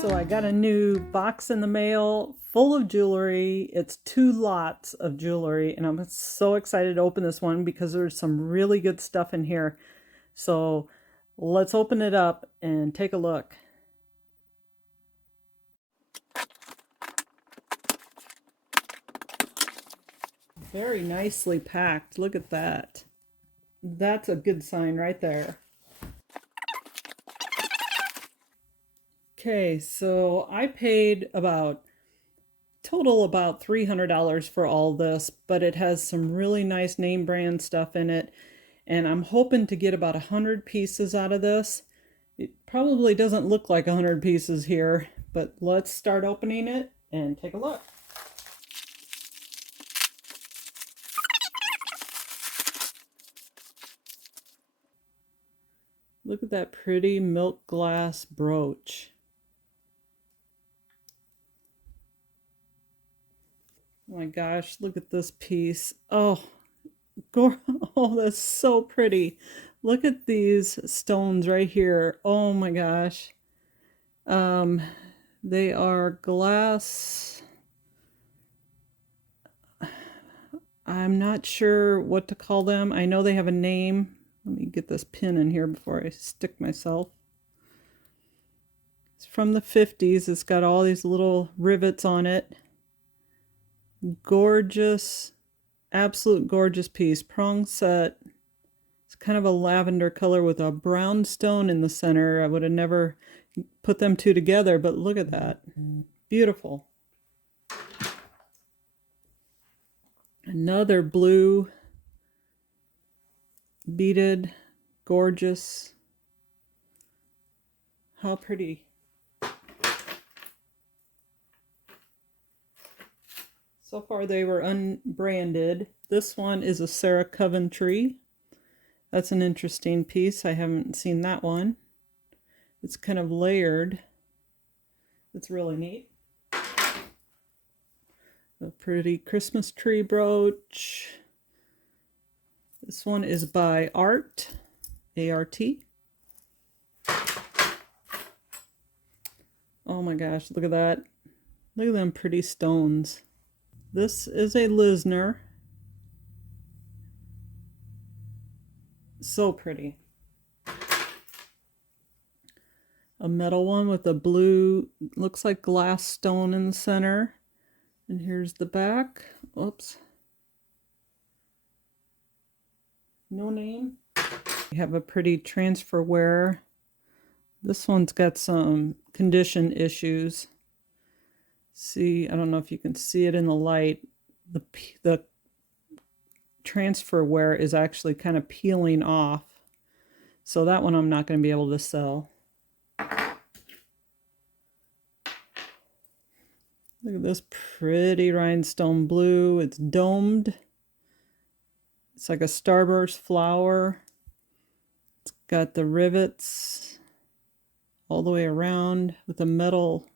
So I got a new box in the mail full of jewelry. It's 2 lots of jewelry, and I'm so excited to open this one because there's some really good stuff in here. So let's open it up and take a look. Very nicely packed. Look at that. That's a good sign right there. Okay, so I paid about $300 for all this, but it has some really nice name brand stuff in it, and I'm hoping to get about 100 pieces out of this. It probably doesn't look like 100 pieces here, but let's start opening it and take a look. Look at that pretty milk glass brooch. Oh my gosh, look at this piece. Oh, oh, that's so pretty. Look at these stones right here. Oh my gosh. They are glass. I'm not sure what to call them. I know they have a name. Let me get this pin in here before I stick myself. It's from the 50s. It's got all these little rivets on it. Gorgeous, absolute gorgeous piece. Prong set. It's kind of a lavender color with a brown stone in the center. I would have never put them two together, but look at that. Beautiful. Another blue beaded, gorgeous. How pretty. So far they were unbranded. This one is a Sarah Coventry. That's an interesting piece. I haven't seen that one. It's kind of layered. It's really neat. A pretty Christmas tree brooch. This one is by Art, A-R-T. Oh my gosh, look at that. Look at them pretty stones. This is a Lisner. So pretty. A metal one with a blue, looks like glass stone in the center. And here's the back. Oops. No name. We have a pretty transfer wear. This one's got some condition issues. See, I don't know if you can see it in the light. The transfer wear is actually kind of peeling off. So that one I'm not going to be able to sell. Look at this pretty rhinestone blue. It's domed. It's like a starburst flower. It's got the rivets all the way around with a metal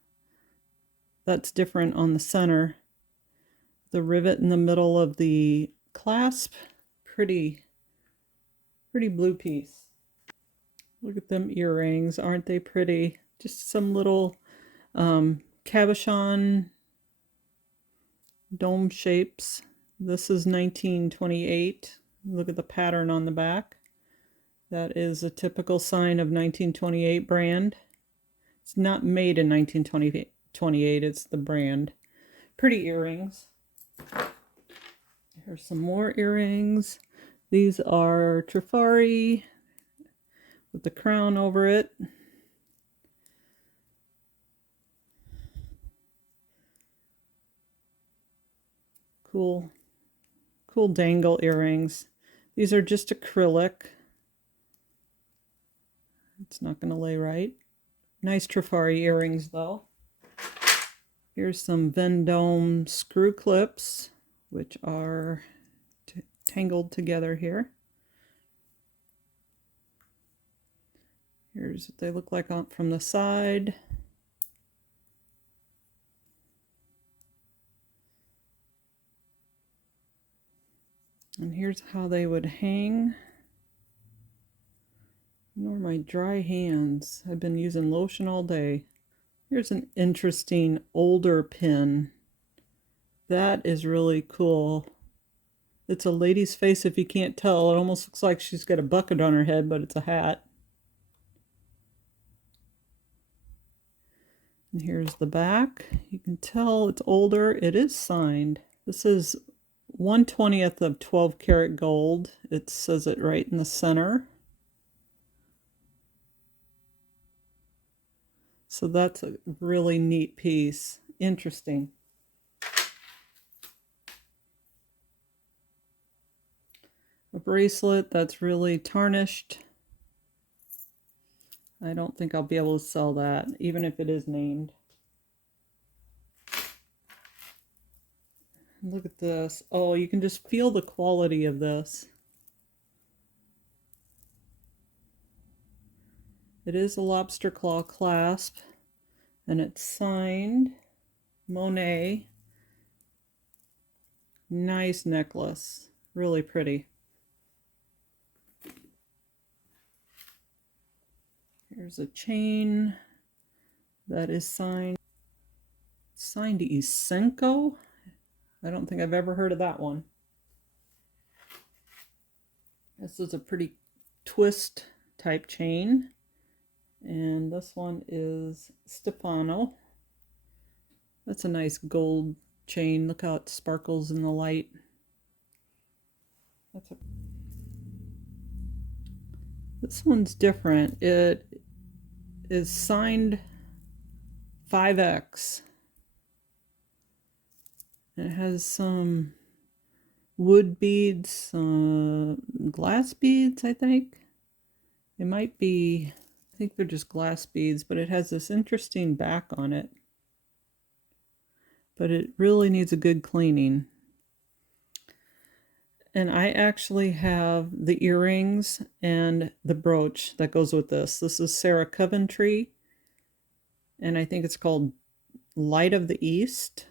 that's different on the center. The rivet in the middle of the clasp. Pretty blue piece. Look at them earrings. Aren't they pretty? Just some little cabochon dome shapes. This is 1928. Look at the pattern on the back. That is a typical sign of 1928 brand. It's not made in 1928, it's the brand. Pretty earrings. Here's some more earrings. These are Trifari with the crown over it. Cool dangle earrings. These are just acrylic. It's not going to lay right. Nice Trifari earrings though. Here's some Vendome screw clips, which are tangled together here. Here's what they look like from the side. And here's how they would hang. Nor my dry hands. I've been using lotion all day. Here's an interesting older pin. That is really cool. It's a lady's face if you can't tell. It almost looks like she's got a bucket on her head, but it's a hat. And here's the back. You can tell it's older. It is signed. This is 1/20th of 12 karat gold. It says it right in the center. So that's a really neat piece. Interesting. A bracelet that's really tarnished. I don't think I'll be able to sell that, even if it is named. Look at this. Oh, you can just feel the quality of this. It is a lobster claw clasp, and it's signed Monet. Nice necklace. Really pretty. Here's a chain that is signed Isenko. I don't think I've ever heard of that one. This is a pretty twist type chain. And this one is Stefano. That's a nice gold chain. Look how it sparkles in the light. This one's different. It is signed 5X. It has some wood beads, glass beads, I think. It might be, I think they're just glass beads, but it has this interesting back on it. But it really needs a good cleaning. And I actually have the earrings and the brooch that goes with this. This is Sarah Coventry, and I think it's called Light of the East.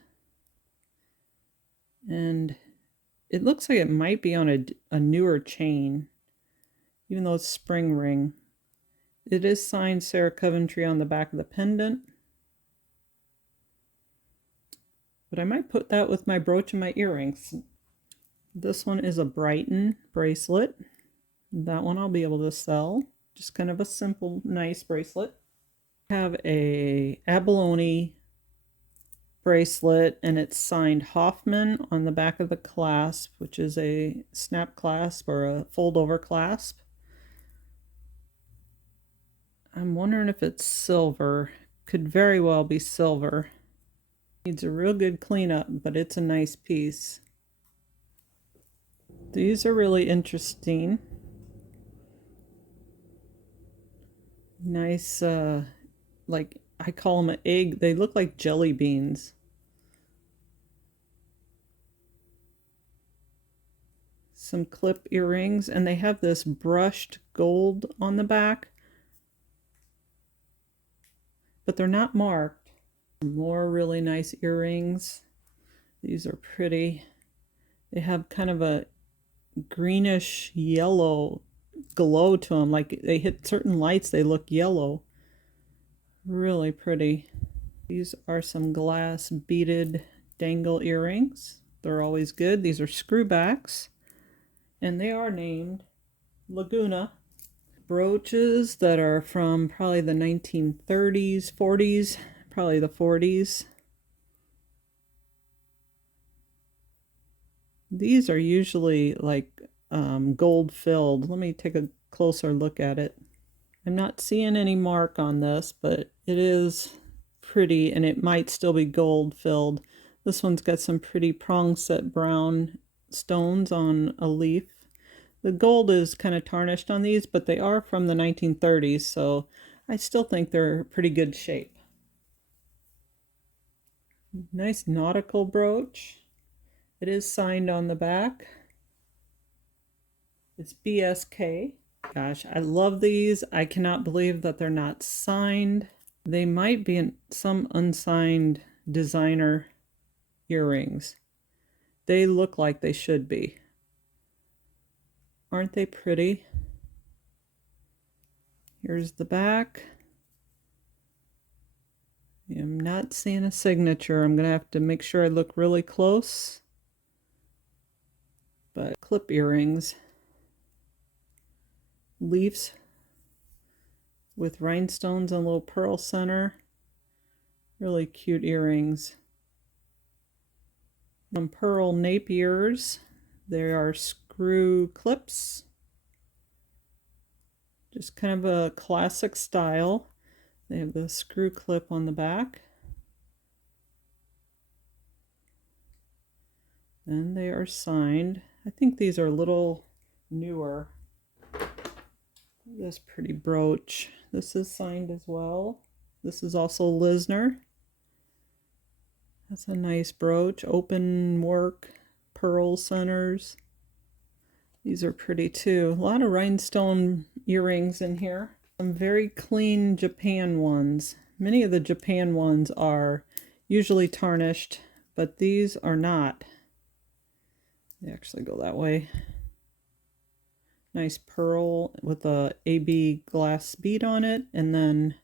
And it looks like it might be on a newer chain, even though it's spring ring. It is signed Sarah Coventry on the back of the pendant. But I might put that with my brooch and my earrings. This one is a Brighton bracelet. That one I'll be able to sell. Just kind of a simple, nice bracelet. I have a abalone bracelet, and it's signed Hoffman on the back of the clasp, which is a snap clasp or a fold over clasp. I'm wondering if it's silver. Could very well be silver. Needs a real good cleanup, but it's a nice piece. These are really interesting. Nice, like I call them an egg. They look like jelly beans. Some clip earrings, and they have this brushed gold on the back, but they're not marked. More really nice earrings. These are pretty. They have kind of a greenish yellow glow to them, like they hit certain lights, they look yellow. Really pretty. These are some glass beaded dangle earrings. They're always good. These are screwbacks, and they are named Laguna. Brooches that are from probably the 1930s, 40s, probably the 40s. These are usually like gold filled. Let me take a closer look at it. I'm not seeing any mark on this, but it is pretty, and it might still be gold filled. This one's got some pretty prong set brown stones on a leaf. The gold is kind of tarnished on these, but they are from the 1930s, so I still think they're pretty good shape. Nice nautical brooch. It is signed on the back. It's BSK. Gosh, I love these. I cannot believe that they're not signed. They might be some unsigned designer earrings. They look like they should be. Aren't they pretty? Here's the back. I'm not seeing a signature. I'm going to have to make sure I look really close. But clip earrings. Leaves with rhinestones and a little pearl center. Really cute earrings. Some pearl napiers. There are screw clips. Just kind of a classic style. They have the screw clip on the back. And they are signed. I think these are a little newer. This pretty brooch. This is signed as well. This is also Lisner. That's a nice brooch. Open work, pearl centers. These are pretty too. A lot of rhinestone earrings in here. Some very clean Japan ones. Many of the Japan ones are usually tarnished, but these are not. They actually go that way. Nice pearl with a AB glass bead on it, and then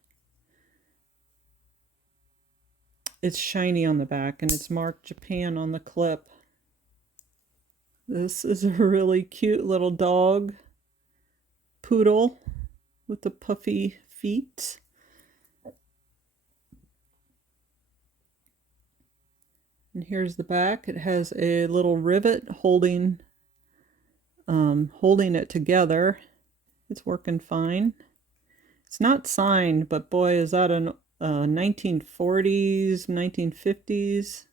it's shiny on the back, and it's marked Japan on the clip. This is a really cute little dog. Poodle with the puffy feet. And here's the back. It has a little rivet holding it together. It's working fine. It's not signed, but boy, is that a 1940s, 1950s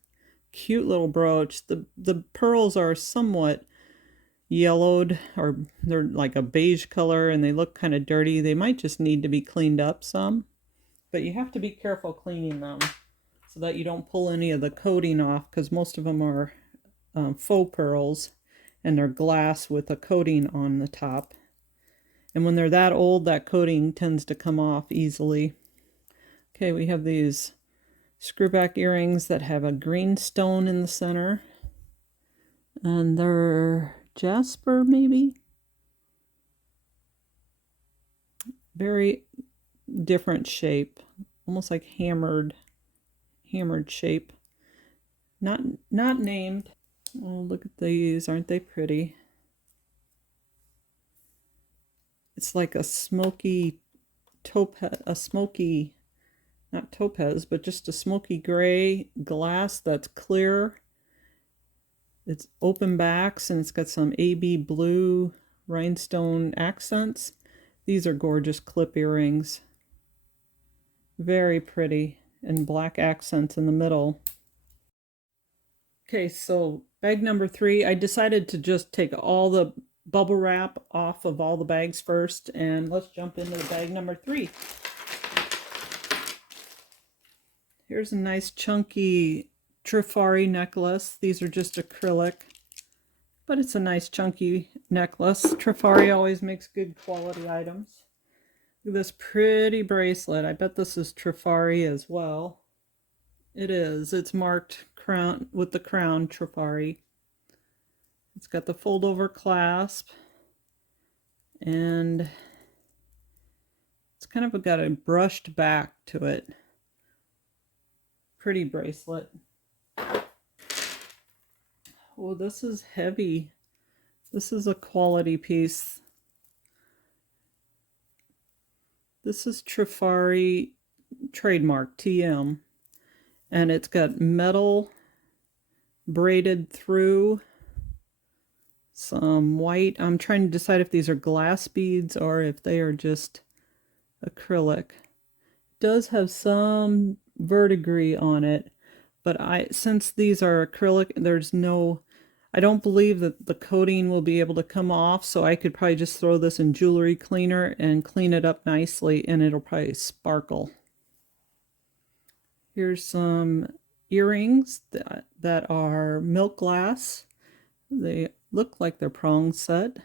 cute little brooch. The pearls are somewhat yellowed, or they're like a beige color, and they look kind of dirty. They might just need to be cleaned up some, but you have to be careful cleaning them so that you don't pull any of the coating off, because most of them are faux pearls, and they're glass with a coating on the top. And when they're that old, that coating tends to come off easily. Okay, we have these screwback earrings that have a green stone in the center. And they're jasper, maybe? Very different shape. Almost like hammered shape. Not named. Oh, look at these. Aren't they pretty? It's like a smoky topaz, not topaz, but just a smoky gray glass that's clear. It's open backs, and it's got some AB blue rhinestone accents. These are gorgeous clip earrings. Very pretty, and black accents in the middle. Okay, so bag number 3, I decided to just take all the bubble wrap off of all the bags first, and let's jump into the bag number 3. Here's a nice chunky Trifari necklace. These are just acrylic, but it's a nice chunky necklace. Trifari always makes good quality items. Look at this pretty bracelet. I bet this is Trifari as well. It is. It's marked crown with the crown Trifari. It's got the fold over clasp, and it's kind of got a brushed back to it. Pretty bracelet. Oh, this is heavy. This is a quality piece. This is Trifari trademark TM, and it's got metal braided through, some white. I'm trying to decide if these are glass beads or if they are just acrylic. It does have some verdigris on it, but since these are acrylic, I don't believe that the coating will be able to come off, so I could probably just throw this in jewelry cleaner and clean it up nicely, and it'll probably sparkle. Here's some earrings that are milk glass. They look like they're prong set,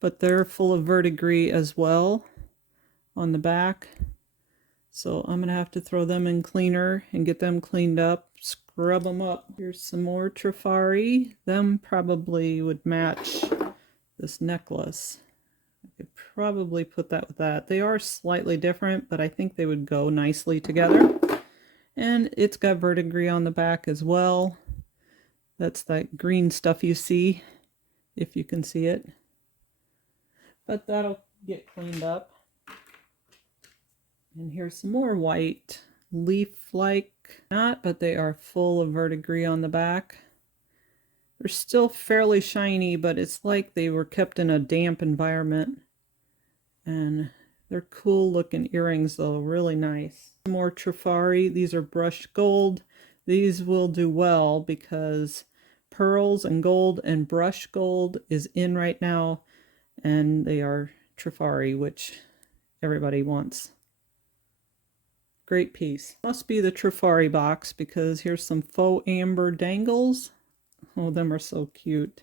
but they're full of verdigris as well on the back. So I'm going to have to throw them in cleaner and get them cleaned up, scrub them up. Here's some more Trifari. Them probably would match this necklace. I could probably put that with that. They are slightly different, but I think they would go nicely together. And it's got verdigris on the back as well. That's that green stuff you see, if you can see it. But that'll get cleaned up. And here's some more white leaf-like. Not, but they are full of verdigris on the back. They're still fairly shiny, but it's like they were kept in a damp environment. And they're cool looking earrings though, really nice. Some more Trifari. These are brushed gold. These will do well because pearls and gold and brushed gold is in right now, and they are Trifari, which everybody wants. Great piece. Must be the Trifari box because here's some faux amber dangles. Oh, them are so cute.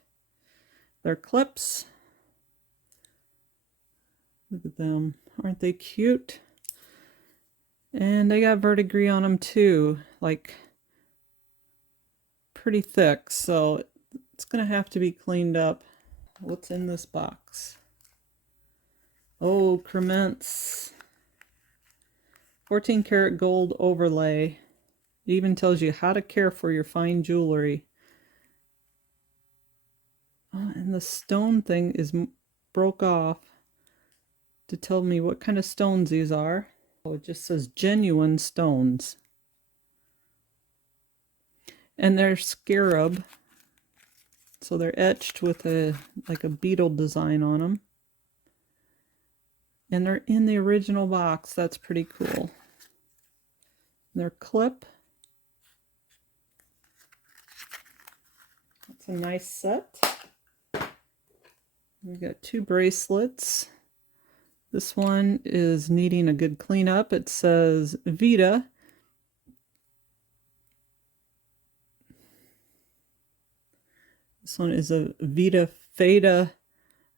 They're clips. Look at them. Aren't they cute? And they got verdigris on them too, like pretty thick, so it's gonna have to be cleaned up. What's in this box? Oh, crements. 14 karat gold overlay. It even tells you how to care for your fine jewelry. Oh, and the stone thing is broke off to tell me what kind of stones these are. Oh, it just says genuine stones. And they're scarab. So they're etched with like a beetle design on them. And they're in the original box. That's pretty cool. And they're clip. That's a nice set. We've got 2 bracelets. This one is needing a good cleanup. It says Vita. This one is a Vita Feta,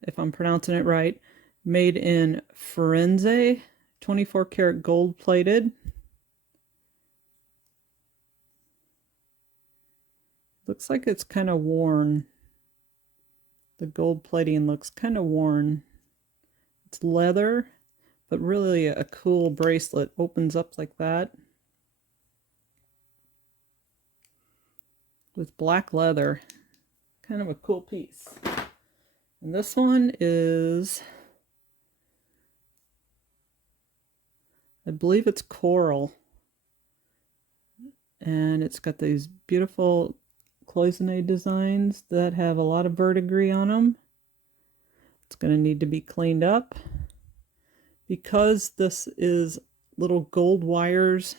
if I'm pronouncing it right, made in Firenze, 24 karat gold plated. Looks like it's kind of worn. The gold plating looks kind of worn. It's leather, but really a cool bracelet. Opens up like that with black leather. Kind of a cool piece. And this one is, I believe it's coral. And it's got these beautiful cloisonne designs that have a lot of verdigris on them. It's going to need to be cleaned up. Because this is little gold wires,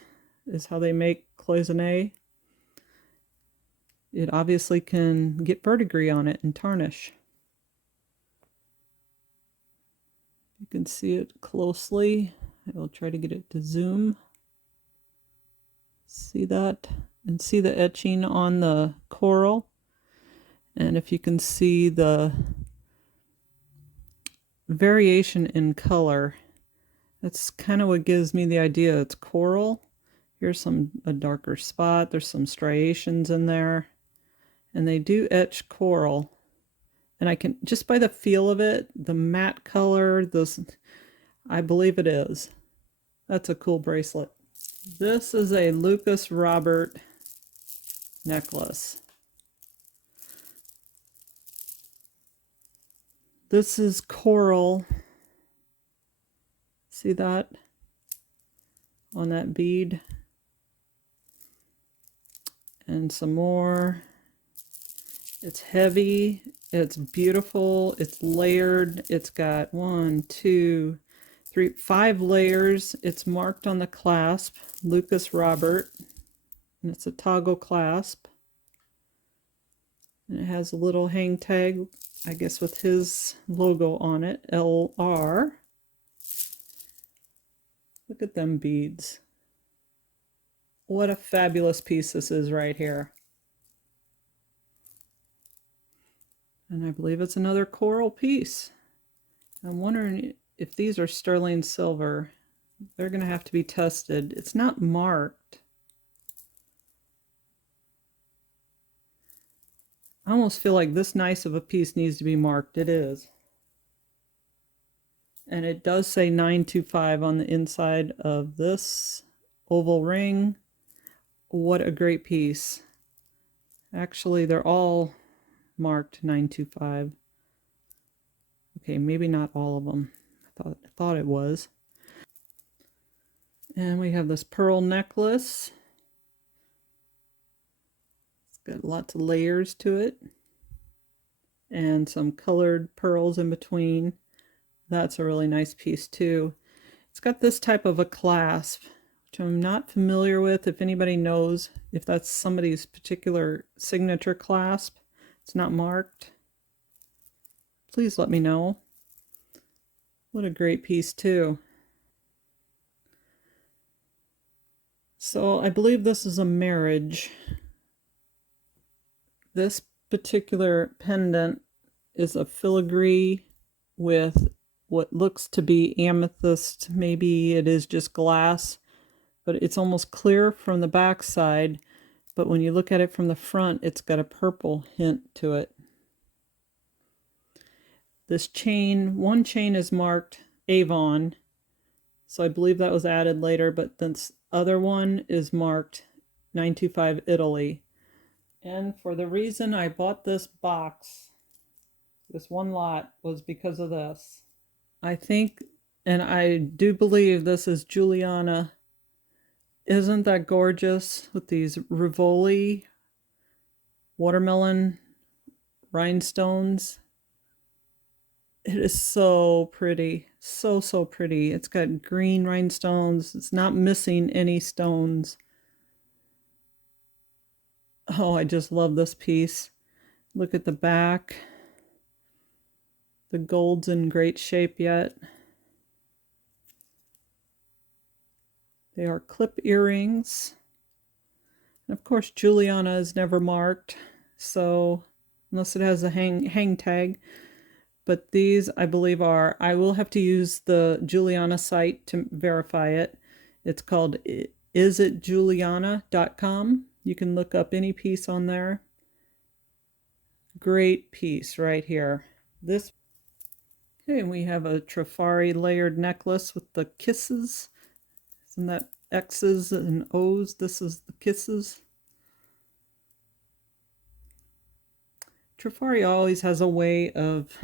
is how they make cloisonne. It obviously can get verdigris on it and tarnish. You can see it closely. I will try to get it to zoom. See that? And see the etching on the coral. And if you can see the variation in color, that's kind of what gives me the idea it's coral. Here's a darker spot. There's some striations in there. And they do etch coral. And I can, just by the feel of it, the matte color, this, I believe it is. That's a cool bracelet. This is a Lucas Robert necklace. This is coral. See that on that bead? And some more. It's heavy, it's beautiful, it's layered, it's got 1, 2, 3, 5 layers. It's marked on the clasp, Lucas Robert, and it's a toggle clasp. And it has a little hang tag, I guess with his logo on it, LR. Look at them beads. What a fabulous piece this is right here. And I believe it's another coral piece. I'm wondering if these are sterling silver. They're going to have to be tested. It's not marked. I almost feel like this nice of a piece needs to be marked. It is. And it does say 925 on the inside of this oval ring. What a great piece. Actually, they're all marked 925. Okay, maybe not all of them. I thought it was. And we have this pearl necklace. It's got lots of layers to it. And some colored pearls in between. That's a really nice piece too. It's got this type of a clasp, which I'm not familiar with. If anybody knows if that's somebody's particular signature clasp, it's not marked, please let me know. What a great piece too. So I believe this is a marriage. This particular pendant is a filigree with what looks to be amethyst. Maybe it is just glass, but it's almost clear from the back side. But when you look at it from the front, it's got a purple hint to it. This chain, one chain is marked Avon, so I believe that was added later, but this other one is marked 925 Italy. And for the reason I bought this box, this one lot, was because of this. I think, and I do believe this is Juliana. Isn't that gorgeous with these Rivoli watermelon rhinestones? It is so pretty. So, so pretty. It's got green rhinestones. It's not missing any stones. Oh, I just love this piece. Look at the back. The gold's in great shape yet. They are clip earrings. And of course, Juliana is never marked, so unless it has a hang tag. But these, I believe, are, I will have to use the Juliana site to verify it. It's called isitjuliana.com. You can look up any piece on there. Great piece right here. This, okay, we have a Trifari layered necklace with the kisses. Isn't that X's and O's? This is the kisses. Trifari always has a way of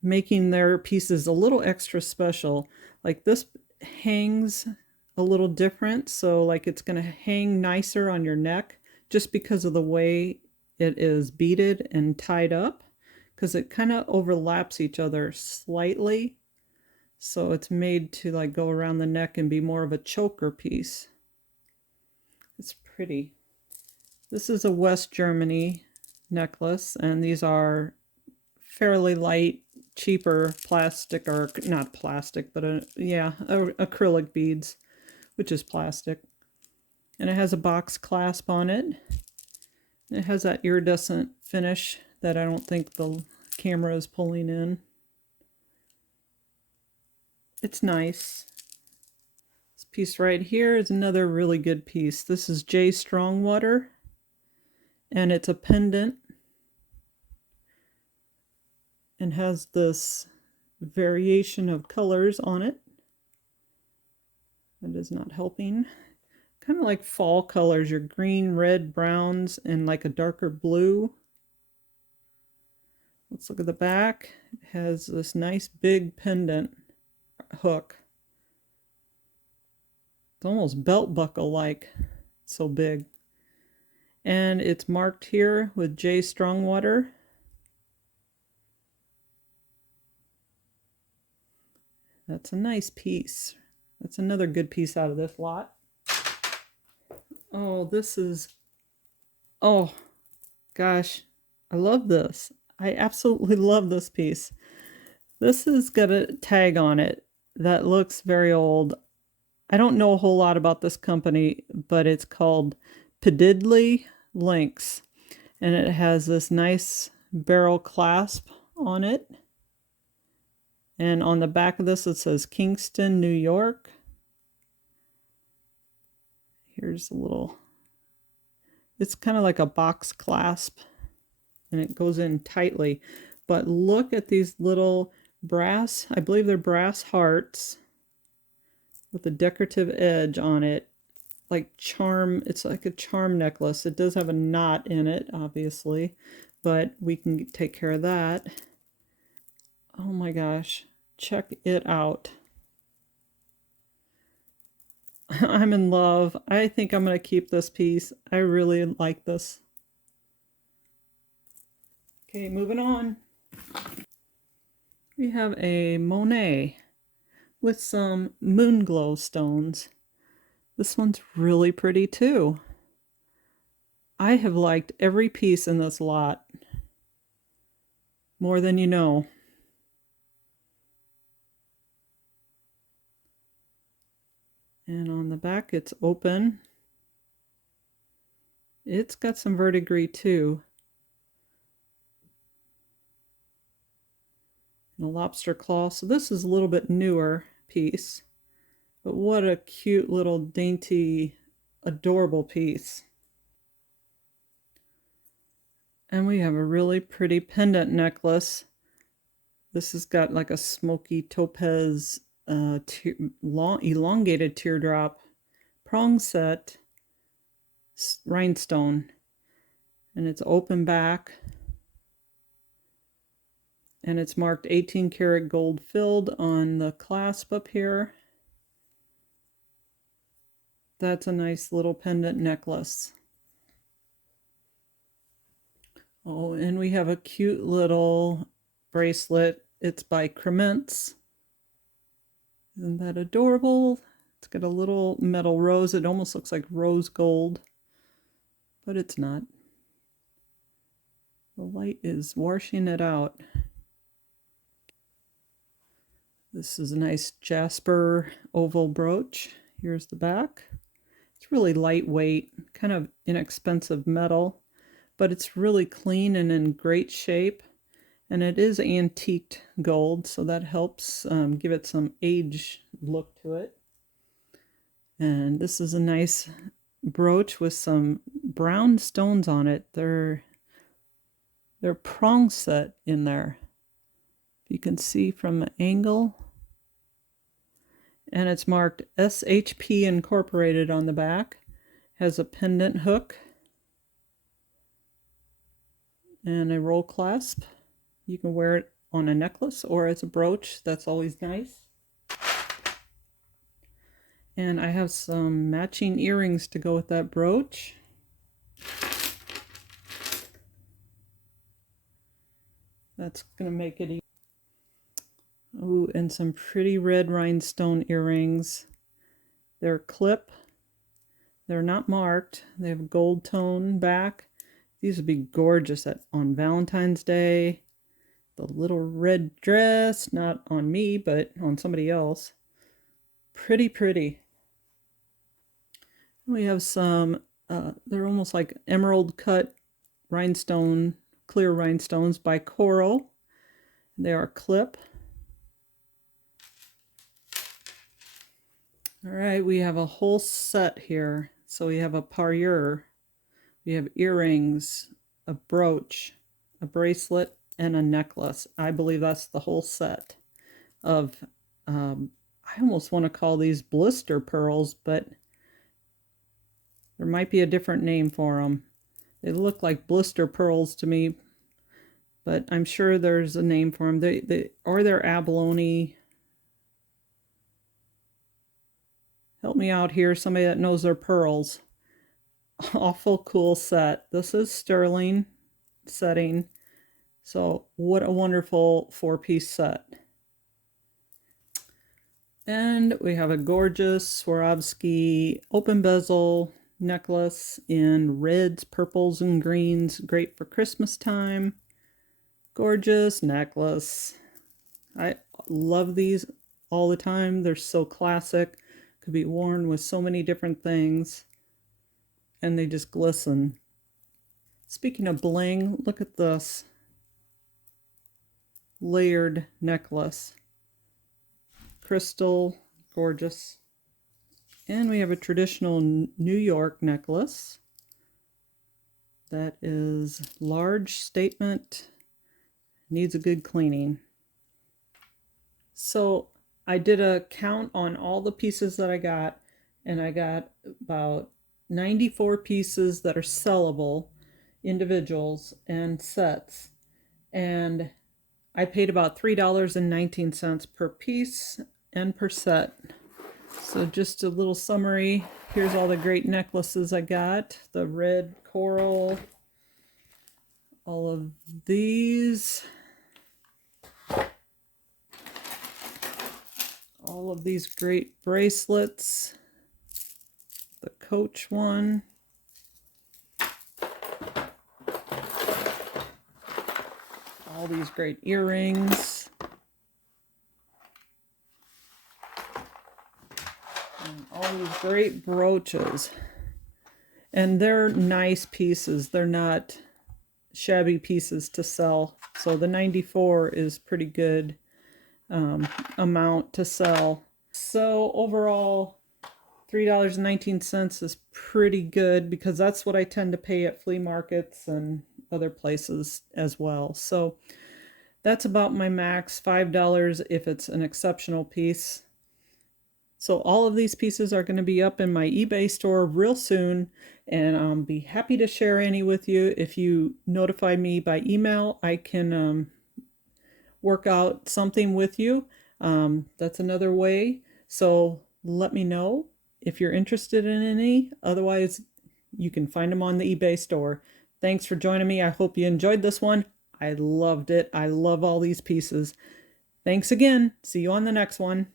making their pieces a little extra special. Like this hangs a little different, so like it's going to hang nicer on your neck just because of the way it is beaded and tied up, because it kind of overlaps each other slightly, so it's made to like go around the neck and be more of a choker piece. It's pretty. This is a West Germany necklace, and these are fairly light, cheaper plastic, or not plastic, but acrylic beads, which is plastic. And it has a box clasp on it. It has that iridescent finish that I don't think the camera is pulling in. It's nice. This piece right here is another really good piece. This is Strongwater, and it's a pendant and has this variation of colors on it. That is not helping. Kind of like fall colors, your green, red, browns, and like a darker blue. Let's look at the back. It has this nice big pendant hook. It's almost belt buckle like, so big. And it's marked here with J. Strongwater. That's a nice piece. That's another good piece out of this lot. Oh, this is, oh gosh, I love this. I absolutely love this piece. This has got a tag on it that looks very old. I don't know a whole lot about this company, but it's called Pedidly Links, and it has this nice barrel clasp on it. And on the back of this, it says Kingston, New York. Here's a little, it's kind of like a box clasp. and it goes in tightly. But look at these little brass, I believe they're brass hearts with a decorative edge on it, like charm. It's like a charm necklace. It does have a knot in it, obviously, but we can take care of that. Oh my gosh, check it out. I'm in love. I think I'm going to keep this piece. I really like this. Okay, moving on. We have a Monet with some moon glow stones. This one's really pretty too. I have liked every piece in this lot. More than you know. And on the back it's open. It's got some verdigris too. And a lobster claw. So this is a little bit newer piece. But what a cute little dainty, adorable piece. And we have a really pretty pendant necklace. This has got like a smoky topaz elongated teardrop prong set rhinestone. And it's open back. And it's marked 18 karat gold filled on the clasp up here. That's a nice little pendant necklace. Oh, and we have a cute little bracelet. It's by Crements. Isn't that adorable? It's got a little metal rose. It almost looks like rose gold, but it's not. The light is washing it out. This is a nice jasper oval brooch. Here's the back. It's really lightweight, kind of inexpensive metal, but it's really clean and in great shape. And it is antiqued gold, so that helps give it some age look to it. And this is a nice brooch with some brown stones on it. They're prong set in there. You can see from an angle. And it's marked SHP Incorporated on the back. Has a pendant hook and a roll clasp. You can wear it on a necklace or as a brooch. That's always nice. And I have some matching earrings to go with that brooch. That's going to make it easy. Oh, and some pretty red rhinestone earrings. They're clip. They're not marked. They have gold tone back. These would be gorgeous on Valentine's Day. The little red dress, not on me, but on somebody else. Pretty, pretty. We have some, they're almost like emerald cut rhinestone, clear rhinestones by Coral. They are clip. All right, we have a whole set here. So we have a parure, we have earrings, a brooch, a bracelet, and a necklace. I believe that's the whole set of, I almost want to call these blister pearls, but there might be a different name for them. They look like blister pearls to me, but I'm sure there's a name for them. They're abalone. Help me out here, somebody that knows their pearls. Awful cool set. This is sterling setting. So what a wonderful 4-piece set. And we have a gorgeous Swarovski open bezel necklace in reds, purples, and greens. Great for Christmas time. Gorgeous necklace. I love these all the time. They're so classic. Could be worn with so many different things. And they just glisten. Speaking of bling, look at this layered necklace. Crystal, gorgeous. And we have a traditional New York necklace. That is large statement, needs a good cleaning. So I did a count on all the pieces that I got, and I got about 94 pieces that are sellable, individuals and sets. And I paid about $3.19 per piece and per set. So just a little summary. Here's all the great necklaces I got. The red coral, all of these, all of these great bracelets, the Coach one, all these great earrings, and all these great brooches. And they're nice pieces. They're not shabby pieces to sell. So the 94 is pretty good amount to sell. So overall, $3.19 is pretty good because that's what I tend to pay at flea markets and other places as well. So that's about my max, $5 if it's an exceptional piece. So all of these pieces are going to be up in my eBay store real soon, and I'll be happy to share any with you. If you notify me by email, I can work out something with you. That's another way. So let me know if you're interested in any. Otherwise, you can find them on the eBay store. Thanks for joining me. I hope you enjoyed this one. I loved it. I love all these pieces. Thanks again. See you on the next one.